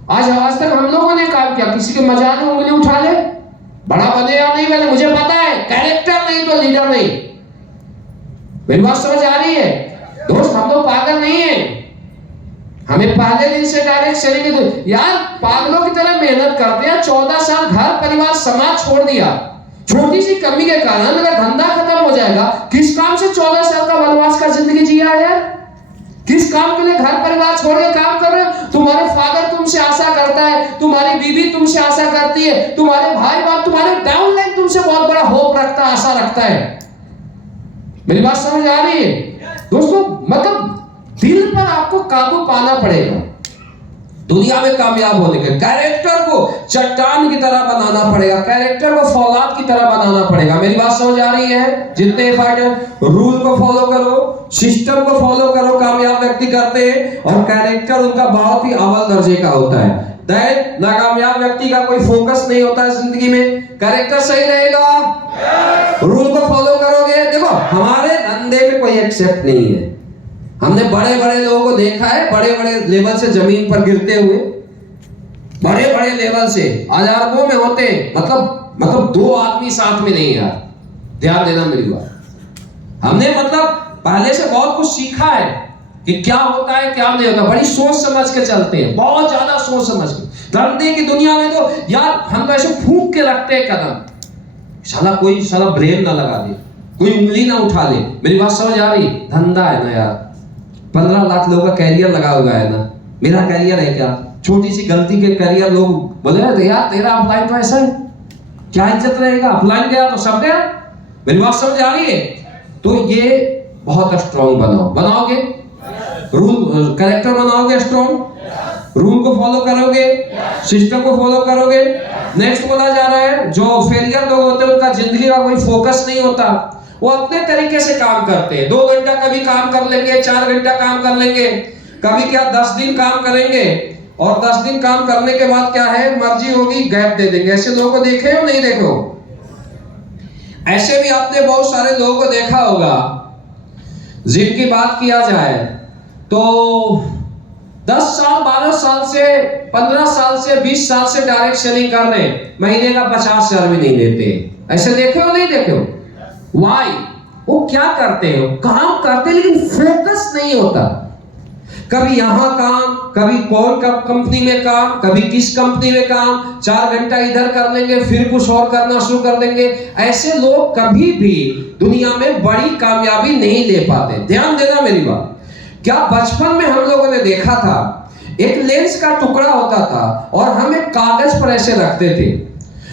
आज तक हम लोगों ने काम किया, किसी के मजाक में उंगली उठा ले, बड़ा बने या नहीं बने मुझे पता है, कैरेक्टर नहीं तो लीडर नहीं। मेरी बात समझ आ रही है? दोस्त, हम लोग पागल नहीं है। हमें पहले दिन से डायरेक्ट सेलिंग तो यार पागलों की तरह मेहनत करते हैं। 14 साल घर परिवार समाज छोड़ दिया, छोटी सी कमी के कारण अगर धंधा खत्म हो जाएगा, किस काम से 14 साल का वनवास का जिंदगी जिया यार? किस काम के लिए घर परिवार छोड़ के काम कर रहे हो? तुम्हारे फादर तुमसे आशा करता है, तुम्हारी बीवी तुमसे आशा करती है, तुम्हारे भाई बाप, तुम्हारे डाउनलाइन तुमसे बहुत बड़ा होप रखता है, आशा रखता है। मेरी बात समझ आ रही है दोस्तों? मतलब दिल पर आपको काबू पाना पड़ेगा। दुनिया में कामयाब होने के कैरेक्टर को चट्टान की तरह बनाना पड़ेगा, कैरेक्टर को फौलाद की तरह बनाना पड़ेगा। मेरी बात समझ आ रही है? जितने एफर्ट है, रूल को फॉलो करो, सिस्टम को फॉलो करो, कामयाब व्यक्ति करते हैं, और कैरेक्टर उनका बहुत ही अव्वल दर्जे का होता है। दैट नाकामयाब व्यक्ति का कोई फोकस नहीं होता है जिंदगी में। कैरेक्टर सही रहेगा, रूल को फॉलो करोगे। देखो हमारे धंधे में कोई एक्सेप्ट नहीं है। हमने बड़े बड़े लोगों को देखा है, बड़े बड़े लेवल से जमीन पर गिरते हुए, बड़े बड़े लेवल से हजारों में होते, मतलब दो आदमी साथ में नहीं यार, ध्यान देना मेरी बात। हमने पहले से बहुत कुछ सीखा है कि क्या होता है क्या नहीं होता, बड़ी सोच समझ के चलते हैं, बहुत ज्यादा सोच समझ के। धंधे की दुनिया में तो यार हम तो ऐसे फूंक के रखते हैं कदम, कोई ब्रेन ना लगा दे, कोई उंगली ना उठा ले। मेरी बात समझ आ रही? धंधा है ना यार, 15 लाख लोगों का कैरियर लगा हुआ है ना, मेरा कैरियर है क्या? छोटी सी गलती के कैरियर लोग बोले यार तेरा अपलाइन तो ऐसा है, क्या इज्जत रहेगा, अपलाइन गया तो सब गया। मेरी बात समझ आ रही है? तो ये बहुत स्ट्रॉन्ग बनाओगे, रूल कैरेक्टर बनाओगे स्ट्रॉन्ग, रूल को फॉलो करोगे, सिस्टम को फॉलो करोगे। नेक्स्ट बोला जा रहा है जो फेलियर लोग होते हैं उनका जिंदगी का कोई फोकस नहीं होता, वो अपने तरीके से काम करते हैं। 2 घंटा कभी काम कर लेंगे, 4 घंटा काम कर लेंगे, कभी क्या 10 दिन काम करेंगे, और 10 दिन काम करने के बाद क्या है, मर्जी होगी गैप दे देंगे। ऐसे लोगों को देखे हो नहीं देखो? ऐसे भी आपने बहुत सारे लोगों को देखा होगा जिनकी बात किया जाए तो 10 साल 12 साल से 15 साल से 20 साल से डायरेक्ट सेलिंग कर रहे हैं, महीने का 50,000 भी नहीं देते। ऐसे देखे हो नहीं देखे हो? वाई? वो क्या करते हो, काम करते लेकिन फोकस नहीं होता। कभी यहां काम, कभी कौन कंपनी में काम, कभी किस कंपनी में काम, 4 घंटा इधर कर लेंगे फिर कुछ और करना शुरू कर देंगे। ऐसे लोग कभी भी दुनिया में बड़ी कामयाबी नहीं ले पाते। ध्यान देना मेरी बात। क्या बचपन में हम लोगों ने देखा था, एक लेंस का टुकड़ा होता था और हम एक कागज पर ऐसे रखते थे,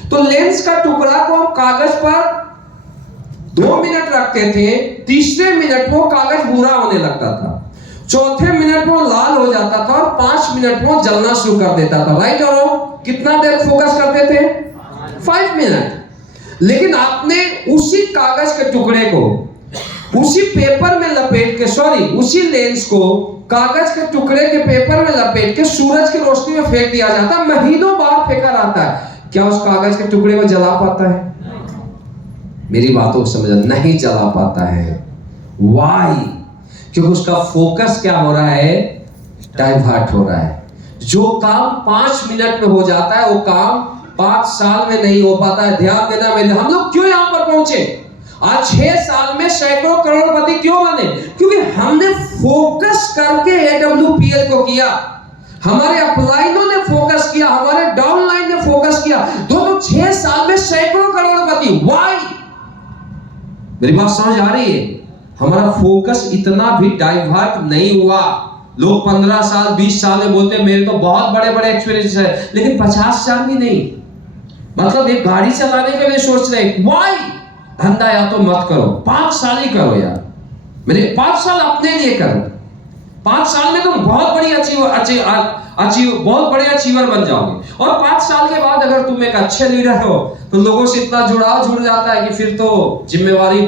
तो लेंस का टुकड़ा को हम कागज पर 2 मिनट रखते थे, तीसरे मिनट वो कागज भूरा होने लगता था, चौथे मिनट वो लाल हो जाता था और 5 मिनट वो जलना शुरू कर देता था। राइट और रॉन्ग? कितना देर फोकस करते थे? 5 मिनट। लेकिन आपने उसी कागज के टुकड़े को उसी पेपर में लपेट के, उसी लेंस को कागज के टुकड़े के पेपर में लपेट के सूरज की रोशनी में फेंक दिया जाता है, महीनों बाद फेंका रहता है, क्या उस कागज के टुकड़े को जला पाता है? मेरी बातों को समझ, नहीं जला पाता है। वाई? क्योंकि उसका फोकस क्या हो रहा है, डाइवर्ट हो रहा है। जो काम 5 मिनट में हो जाता है वो काम 5 साल में नहीं हो पाता है। ध्यान देना मेरे। हम लोग क्यों यहां पर पहुंचे? आज 6 साल में सैकड़ों करोड़पति क्यों बने? क्योंकि हमने फोकस करके AWPL को किया, हमारे अपलाइनों ने फोकस किया, हमारे डाउनलाइन ने फोकस किया। 6 साल में सैकड़ों करोड़पति। वाई? मेरी बात समझ आ रही है? हमारा फोकस इतना भी डाइवर्ट नहीं हुआ। लोग 15 साल 20 साल में बोलते हैं मेरे तो बहुत बड़े बड़े एक्सपीरियंस है, लेकिन 50 साल भी नहीं, मतलब एक गाड़ी चलाने के लिए सोच रहे। वाई? धंधा या तो मत करो, 5 साल ही करो यार, मेरे 5 साल अपने लिए करो। 5 साल में तुम बहुत बड़ी बहुत बड़े अचीवर बन जाओगे। और 5 साल के बाद अगर तुम एक अच्छे लीडर हो तो लोगों से इतना जुड़ाव जुड़ जाता है कि फिर तो जिम्मेवारी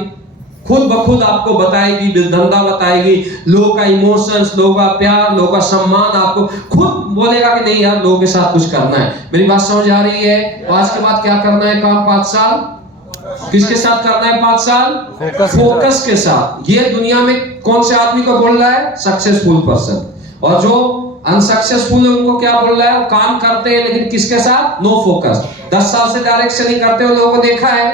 खुद ब खुद आपको बताएगी, धंधा बताएगी, लोगों का इमोशंस, लोगों का प्यार, लोगों का सम्मान आपको खुद बोलेगा कि नहीं यार लोगों के साथ कुछ करना है। मेरी बात समझ आ रही है? तो आज के बाद क्या करना है काम? 5 साल किसके साथ करना है? 5 साल फोकस के साथ। ये दुनिया में कौन से आदमी को बोल रहा है? Successful person. और जो अनसक्सेसफुल है उनको क्या बोल रहा है? वो काम करते हैं लेकिन किसके साथ? No focus. 10 साल से डायरेक्ट सेलिंग करते हुए लोगों को देखा है,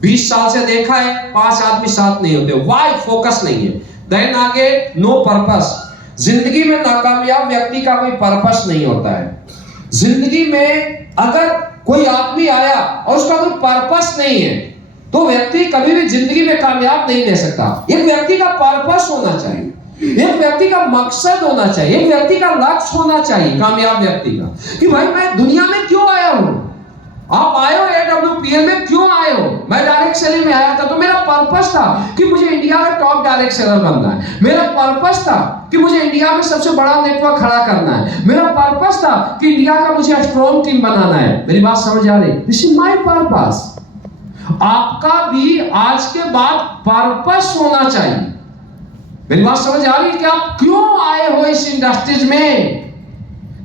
20 साल से देखा है, 5 आदमी साथ नहीं होते। वाई? फोकस नहीं है। देन आगे नो पर्पस। जिंदगी में नाकामयाब व्यक्ति का कोई पर्पस नहीं होता है। जिंदगी में अगर कोई आदमी आया और उसका कोई पर्पस नहीं है तो व्यक्ति कभी भी जिंदगी में कामयाब नहीं ले सकता। एक व्यक्ति का पर्पस होना चाहिए, एक व्यक्ति का मकसद होना चाहिए, एक व्यक्ति का लक्ष्य होना चाहिए कामयाब व्यक्ति का, कि भाई मैं दुनिया में क्यों आया हूं। आप आए हो AWPL में, क्यों आए हो? मैं डायरेक्ट सेलिंग में आया था तो मेरा पर्पस था कि मुझे इंडिया का टॉप डायरेक्ट सेलर बनना है। मेरा पर्पस था कि मुझे इंडिया में सबसे बड़ा नेटवर्क खड़ा करना है, मेरा पर्पस था कि इंडिया का मुझे स्ट्रॉन्ग टीम बनाना है। मेरी बात समझ आ रही? This is my purpose. आपका भी आज के बाद पर्पस होना चाहिए। मेरी बात समझ आ रही है कि आप क्यों आए हो इस इंडस्ट्रीज में,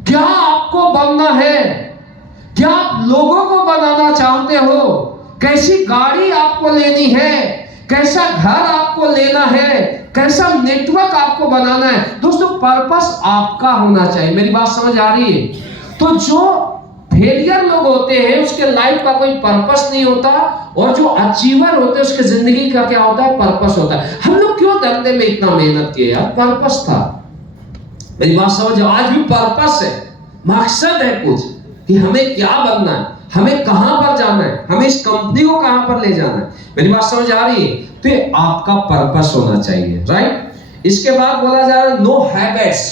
क्या आपको बनना है, क्या आप लोगों को बनाना चाहते हो, कैसी गाड़ी आपको लेनी है, कैसा घर आपको लेना है, कैसा नेटवर्क आपको बनाना है। दोस्तों पर्पस आपका होना चाहिए। मेरी बात समझ आ रही है? तो जो फेलियर लोग होते हैं उसके लाइफ का कोई पर्पस नहीं होता, और जो अचीवर होते हैं उसके जिंदगी का क्या होता है? पर्पस होता है। हम लोग क्यों धंधे में इतना मेहनत किए यार? पर्पस था। मेरी बात समझो, आज भी पर्पस है, मकसद है कुछ कि हमें क्या बनना है, हमें कहां पर जाना है, हमें इस कंपनी को कहां पर ले जाना है। मेरी बात समझ आ रही है? तो आपका पर्पस होना चाहिए, राइट। इसके बाद बोला जा रहा है नो हैबिट्स।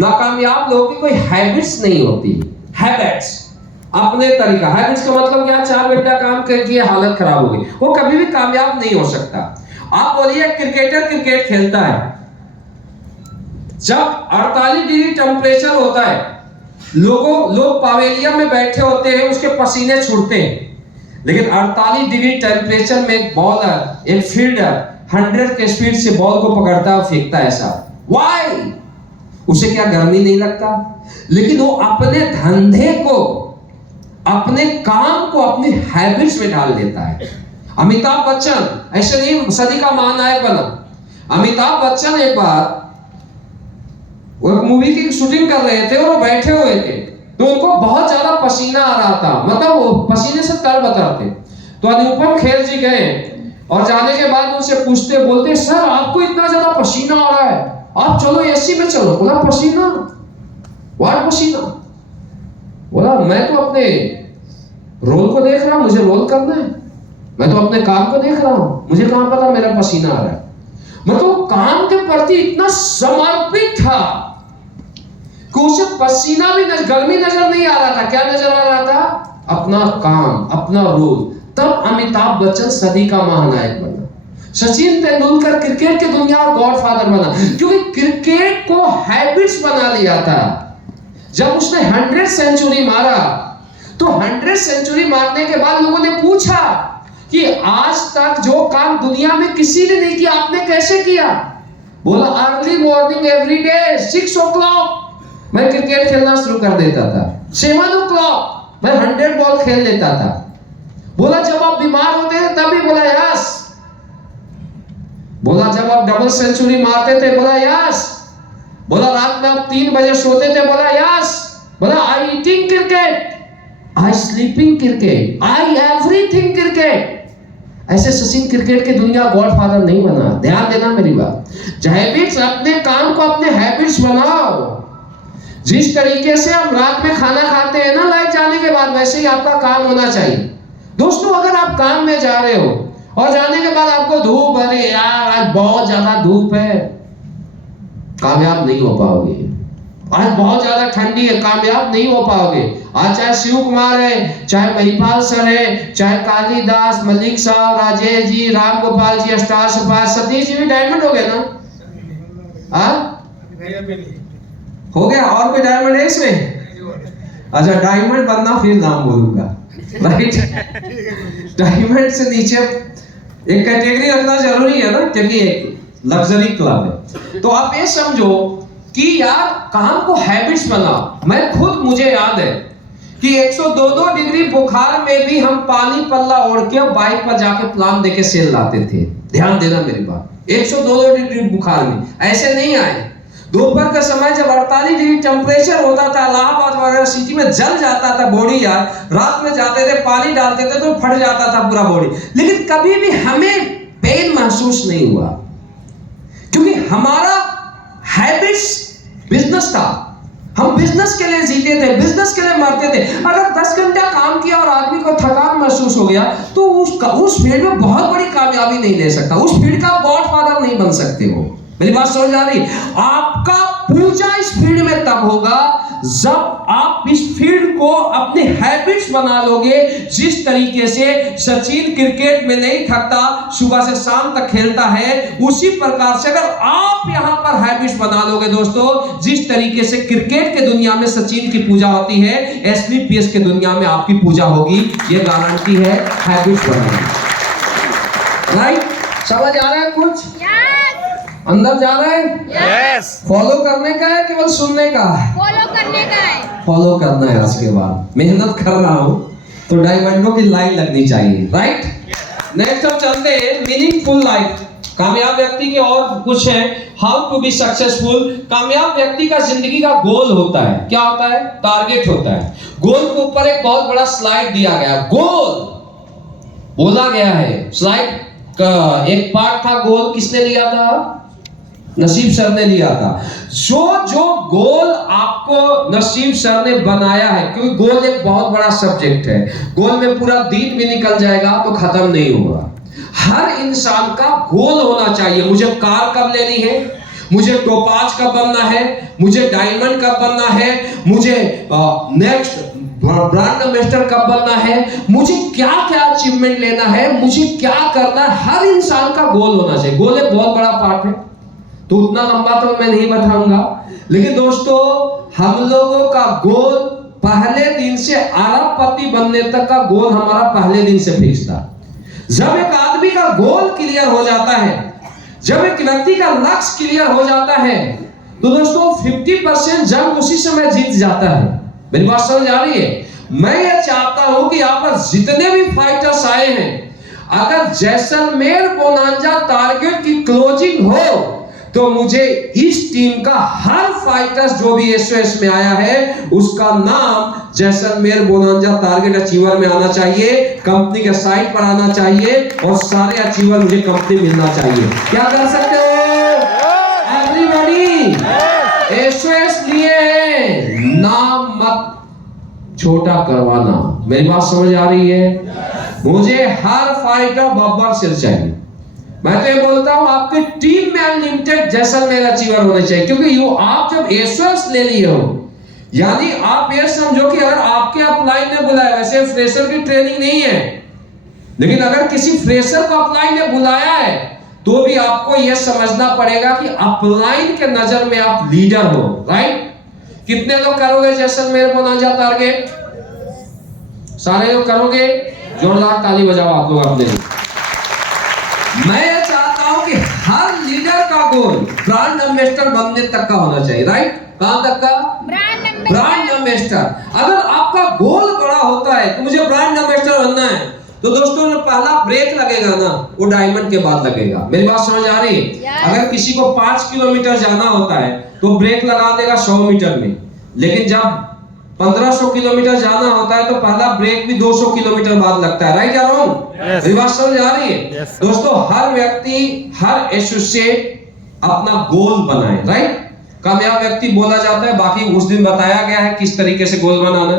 नाकामयाब लोगों की कोई हैबिट्स नहीं होती। हैबिट्स अपने तरीका। हैबिट्स का मतलब क्या? 4 घंटा काम करके हालत खराब हो गई, वो कभी भी कामयाब नहीं हो सकता। आप बोलिए क्रिकेटर क्रिकेट खेलता है, जब 48 डिग्री टेम्परेचर होता है, लोग पवेलियन में बैठे होते हैं, उसके पसीने छूटते हैं, लेकिन 48 डिग्री टेम्परेचर में एक बॉलर, एक फील्डर 100 के स्पीड से बॉल को पकड़ता है और फेंकता है ऐसा। व्हाई? उसे क्या गर्मी नहीं लगता? लेकिन वो अपने धंधे को, अपने काम को अपनी हैबिट्स में डाल देता है। अमिताभ बच्चन ऐसे नहीं सदी का महानायक बना। अमिताभ बच्चन एक बार वो एक मूवी की शूटिंग कर रहे थे और वो बैठे हुए थे, तो उनको बहुत ज्यादा पसीना आ रहा था, मतलब वो पसीने से तर-बतर थे। तो अनुपम खेर जी गए और जाने के बाद उनसे पूछते, बोलते सर आपको इतना ज्यादा पसीना आ रहा है, आप चलो एसी में चलो। बोला पसीना? व्हाट पसीना? बोला मैं तो अपने रोल को देख रहा हूं, मुझे रोल करना है, मैं तो अपने काम को देख रहा हूं, मुझे कहां पता मेरा पसीना आ रहा है। मैं तो काम के प्रति इतना समर्पित था कि उसे पसीना भी गर्मी नजर नहीं आ रहा था। क्या नजर आ रहा था? अपना काम, अपना रोल। तब अमिताभ बच्चन सदी का महानायक बना। सचिन तेंदुलकर क्रिकेट की दुनिया का गॉडफादर बना, क्योंकि क्रिकेट को हैबिट्स बना लिया था। जब उसने 100 सेंचुरी मारा, तो 100 सेंचुरी मारने के बाद लोगों ने पूछा कि आज तक जो काम दुनिया में किसी ने नहीं किया, आपने कैसे किया? बोला early morning every day 6 o'clock मैं क्रिकेट खेलना शुरू कर देता था, 7 o'clock मैं 100 बॉल खेल लेता था। बोला जब आप बीमार होते थे तभी? बोला यस। बोला जब आप डबल सेंचुरी मारते थे? बोला यस। बोला रात में आप 3 बजे सोते थे? बोला यस। बोला आई eating cricket, I sleeping cricket, I everything cricket. ऐसे सचिन क्रिकेट के दुनिया गॉडफादर नहीं बना। ध्यान देना मेरी बात। हैबिट्स, अपने काम को अपने हैबिट्स बनाओ। जिस तरीके से हम रात में खाना खाते हैं ना लाइट जाने के बाद, वैसे ही आपका काम होना चाहिए। दोस्तों अगर आप काम में जा रहे हो और जाने के बाद आपको धूप, अरे यार आज बहुत ज्यादा धूप है, कामयाब नहीं हो पाओगे। आज बहुत ज्यादा ठंडी है, कामयाब नहीं हो पाओगे। आज चाहे शिव कुमार है, चाहे महिपाल सर है, चाहे कालीदास, मलिक साहब, राजेश जी, राम गोपाल जी, स्टार सपास, सतीश जी भी डायमंड हो गए ना? हो गया? और कोई डायमंड है इसमें? अच्छा डायमंड बनना फिर नाम बोलूंगा, राइट। डायमंड से नीचे एक कैटेगरी रखना जरूरी है ना, क्योंकि एक लग्जरी क्लब है। तो आप ये समझो कि यार काम को हैबिट्स बनाओ। मैं खुद, मुझे याद है कि 102 डिग्री बुखार में भी हम पानी पल्ला ओढ़ के बाइक पर जाके प्लान देके सेल लाते थे। ध्यान देना मेरी बात। 102 डिग्री बुखार में ऐसे नहीं आए। दोपहर का समय जब 48 डिग्री टेम्परेचर होता था, इलाहाबाद वगैरह सिटी में जल जाता था बॉडी यार। रात में जाते थे, पानी डालते थे तो फट जाता था पूरा बॉडी, लेकिन कभी भी हमें पेन महसूस नहीं हुआ, क्योंकि हमारा हैबिट्स बिजनेस था। हम बिजनेस के लिए जीते थे, बिजनेस के लिए मरते थे। अगर 10 घंटा काम किया और आदमी को थकान महसूस हो गया तो उस फील्ड में बहुत बड़ी कामयाबी नहीं ले सकता, उस फील्ड का गॉडफादर नहीं बन सकते हो। मेरी बात समझ आ रही? आपका पूजा इस फील्ड में तब होगा जब आप इस फील्ड को अपने हैबिट्स बना लोगे। जिस तरीके से सचिन क्रिकेट में नहीं थकता, सुबह से शाम तक खेलता है, उसी प्रकार से अगर आप यहां पर हैबिट्स बना लोगे दोस्तों, जिस तरीके से क्रिकेट के दुनिया में सचिन की पूजा होती है, एसलीपीएस के दुनिया में आपकी पूजा होगी। ये गारंटी है हैबिट्स बनाने। राइट? समझ आ रहा है कुछ? अंदर जा रहा है? यस। फॉलो करने का है केवल सुनने का है? फॉलो करने का है। फॉलो करना है। आज के बाद मेहनत कर रहा हूं तो डायमंडों की लाइन लगनी चाहिए। राइट? नेक्स्ट हम चलते हैं मीनिंगफुल लाइफ। कामयाब व्यक्ति के और कुछ है, हाउ टू बी सक्सेसफुल। कामयाब व्यक्ति का जिंदगी का गोल होता है। क्या होता है? टारगेट होता है। गोल के ऊपर एक बहुत बड़ा स्लाइड दिया गया। गोल बोला गया है। स्लाइड का एक पार्ट था। गोल किसने लिया था? नसीब सर ने लिया था। जो गोल आपको नसीब सर ने बनाया है, क्योंकि गोल एक बहुत बड़ा सब्जेक्ट है। गोल में पूरा दिन भी निकल जाएगा तो खत्म नहीं होगा। हर इंसान का गोल होना चाहिए। मुझे कार कब लेनी है, मुझे टोपाज कब बनना है, मुझे डायमंड कब बनना है, मुझे नेक्स्ट ब्रांड एम्बेसडर कब बनना है, मुझे क्या क्या अचीवमेंट लेना है, मुझे क्या करना है। हर इंसान का गोल होना चाहिए। गोल एक बहुत बड़ा पार्ट है, तो उतना लंबा तो मैं नहीं बताऊंगा। लेकिन दोस्तों, हम लोगों का गोल पहले दिन से अरबपति बनने तक का गोल हमारा पहले दिन से फिक्स था। जब एक आदमी का गोल क्लियर हो जाता है, जब एक व्यक्ति का लक्ष्य क्लियर हो जाता है, तो दोस्तों 50% जंग उसी समय जीत जाता है। मेरी बात समझ आ रही है? मैं ये चाहता हूं कि यहाँ पर जितने भी फाइटर्स आए हैं, अगर जैसलमेर बोनांजा टारगेट की क्लोजिंग हो तो मुझे इस टीम का हर फाइटर्स जो भी एसओएस में आया है उसका नाम जैसलमेर बोनांजा टारगेट अचीवर में आना चाहिए, कंपनी के साइट पर आना चाहिए और सारे अचीवर मुझे कंपनी मिलना चाहिए। क्या कर सकते हो एवरीबॉडी? एसओएस लिए नाम मत छोटा करवाना। मेरी बात समझ आ रही है? मुझे हर फाइटर बब्बर सिर चाहिए। मैं तो ये बोलता हूं आपकी टीम में अनलिमिटेड जैसलमेर अचीवर होने चाहिए, क्योंकि आप जब एसओएस ले लिए हो, यानी आप ये समझो कि अगर आपके अपलाइन ने बुलाया, वैसे फ्रेशर की ट्रेनिंग नहीं है, लेकिन अगर किसी फ्रेशर को अपलाइन ने बुलाया है तो भी आपको यह समझना पड़ेगा कि अपलाइन के नजर में आप लीडर हो। राइट? कितने लोग करोगे जैसलमेर बोनांजा टारगेट? सारे लोग करोगे? जोरदार ताली बजाओ आप लोग अपने लिए। मैं ये चाहता हूं कि हर लीडर का गोल ब्रांड एम्बेसडर बनने तक का होना चाहिए। राइट? कहां तक का? Brand ambassador. अगर आपका गोल बड़ा होता है तो मुझे ब्रांड एम्बेसडर बनना है, तो दोस्तों जो पहला ब्रेक लगेगा ना, वो डायमंड के बाद लगेगा। मेरी बात समझ आ रही है? अगर किसी को 5 किलोमीटर जाना होता है तो ब्रेक लगा देगा 100 मीटर में, लेकिन जब 1500 किलोमीटर जाना होता है तो पहला ब्रेक भी 200 किलोमीटर बाद लगता है। राइट या रॉन्ग? मेरी बात समझ आ रही है? दोस्तों, हर व्यक्ति, हर एसोसिएट अपना गोल बनाए। राइट? कामयाब व्यक्ति बोला जाता है, बाकी उस दिन बताया गया है किस तरीके से गोल बनाना।